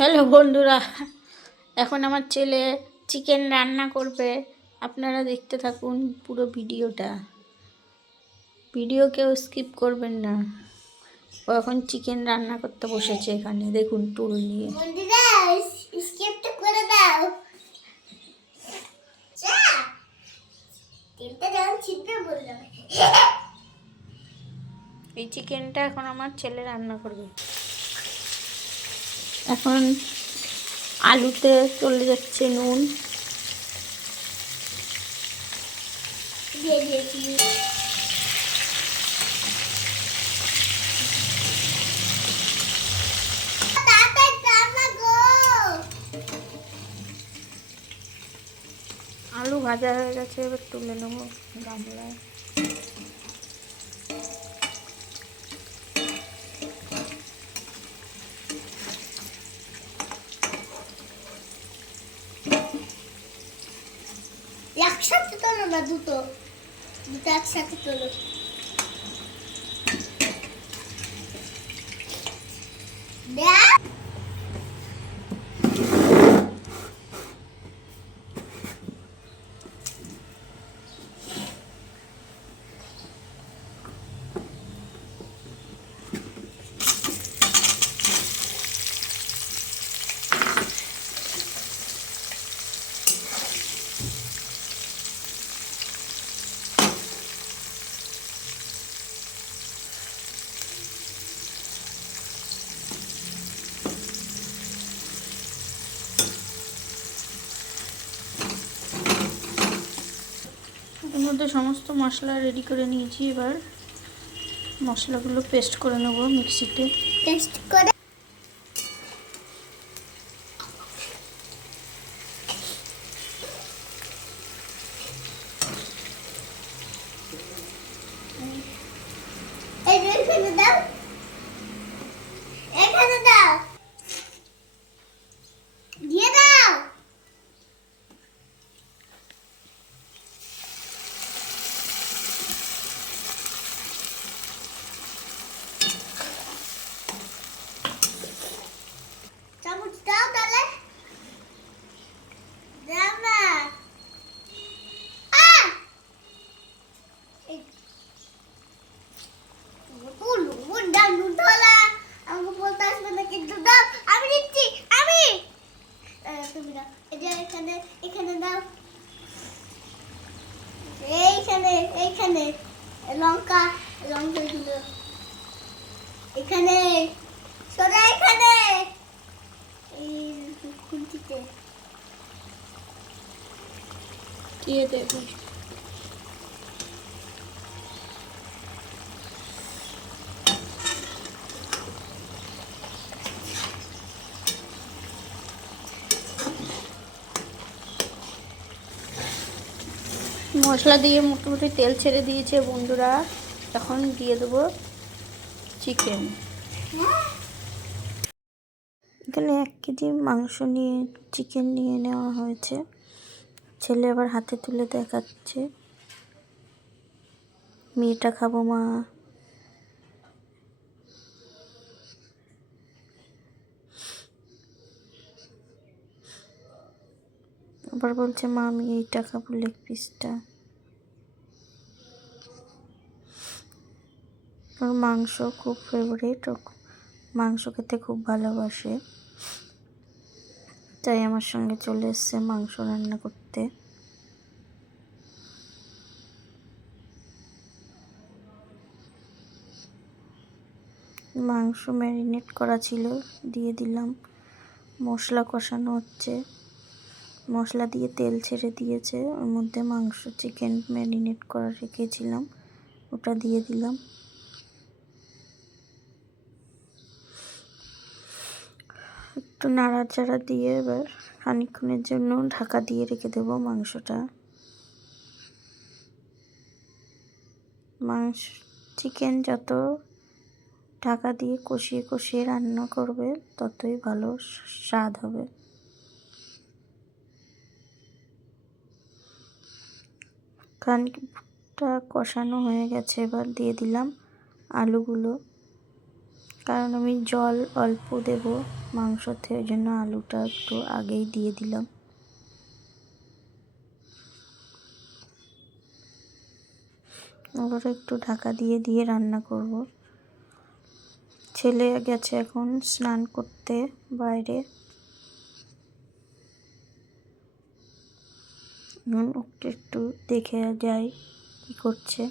Hello বন্ধুরা, এখন আমার ছেলে চিকেন রান্না করবে। আপনারা দেখতে থাকুন পুরো ভিডিওটা। ভিডিও কেউ স্কিপ করবেন না। ও এখন চিকেন রান্না করতে বসেছে। এখানে দেখুন টুল নিয়ে। বন্ধুরা স্কিপটা করে দাও। যা তেলটা যেমন ছিটবে বললাম। এই চিকেনটা এখন আমার ছেলে রান্না করবে। এখন আলুতে চলে যাচ্ছে নুন। দিয়ে দিয়েছি। আলু ভাজা হয়ে গেছে, এবার তুলে নেবো গামলায়। একসাথে তোলো না, দুটো দুটো একসাথে তোলো। এর মধ্যে সমস্ত মশলা রেডি করে নিয়েছি। এবার মশলাগুলো পেস্ট করে নেবো মিক্সিতে। টেস্ট করে এই যে এখানে দাও, এখানে দাও, দিয়ে দাও। চামচ দাও তাহলে, দাও না। নুন দাও, নুন তোলা আমাকে বলতে আসবে না, কিন্তু দাও। আমি দিচ্ছি, আমি তুমি দাও। এই যে এখানে, এখানে দাও, এইখানে, এইখানে লঙ্কা, লঙ্কা গুলো এখানে, সোজা এখানে, এই খুন্তিতে দিয়ে দেবো। মশলা দিয়ে মোটামুটি তেল ছেড়ে দিয়েছে বন্ধুরা। এখন দিয়ে দেবো চিকেন। এখানে 1 কেজি মাংস নিয়ে চিকেন নিয়ে নেওয়া হয়েছে। ছেলে আবার হাতে তুলে দেখাচ্ছে, মেয়েটা খাবো মা। আবার বলছে মা আমি এইটা খাবো, লেগ পিসটা। ওর মাংস খুব ফেভারিট, ও মাংস খেতে খুব ভালোবাসে, তাই আমার সঙ্গে চলে এসছে মাংস রান্না করতে। মাংস ম্যারিনেট করা ছিল, দিয়ে দিলাম। মশলা কষানো হচ্ছে, মশলা দিয়ে তেল ছেড়ে দিয়েছে। ওর মধ্যে মাংস, চিকেন ম্যারিনেট করা রেখেছিলাম, ওটা দিয়ে দিলাম। একটু নাড়াচাড়া দিয়ে এবার খানিকক্ষণের জন্য ঢাকা দিয়ে রেখে দেবো মাংসটা। চিকেন যত ঢাকা দিয়ে কষিয়ে কষিয়ে রান্না করবে ততই ভালো স্বাদ হবে। খানিকটা কষানো হয়ে গেছে, এবার দিয়ে দিলাম আলুগুলো। কারণ আমি জল অল্প দেব মাংসতে, ওই জন্য আলুটা একটু আগেই দিয়ে দিলাম। আবার একটু ঢাকা দিয়ে দিয়ে রান্না করব। ছেলে গেছে এখন স্নান করতে বাইরে। ওকে একটু দেখে যাই কি করছে।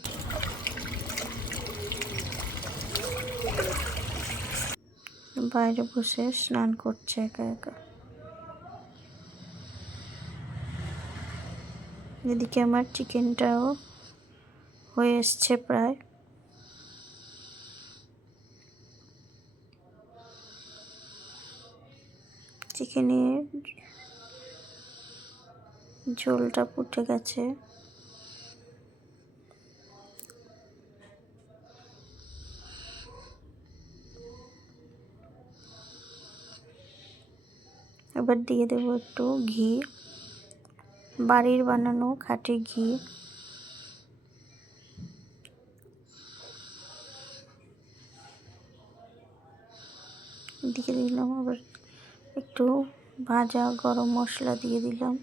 বাইরে বসে স্নান করছে একা একা। এদিকে আমার চিকেনটাও হয়ে এসছে প্রায়। চিকেনের ঝোলটা ফুটে গেছে। এবার দিয়ে দেবো একটু ঘি, বাড়ির বানানো খাঁটি ঘি। দিয়ে দিলাম আবার একটু ভাজা গরম মশলা দিয়ে দিলাম।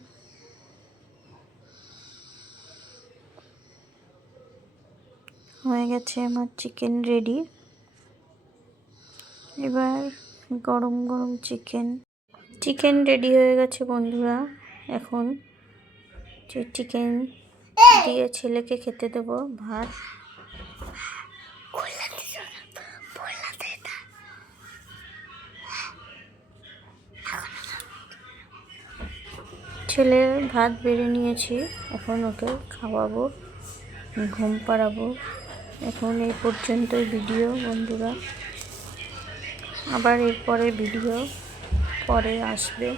হয়ে গেছে আমার চিকেন রেডি। এবার গরম গরম চিকেন রেডি হয়ে গেছে বন্ধুরা। এখন যে চিকেন দিয়ে ছেলেকে খেতে দেবো ভাত। ছেলের ভাত বেড়ে নিয়েছি, এখন ওকে খাওয়াবো, ঘুম পাড়াবো। এখন এই পর্যন্তই ভিডিও বন্ধুরা, আবার এরপরে ভিডিও পরে আসবে।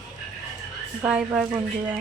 বাই বাই বন্ধুরা।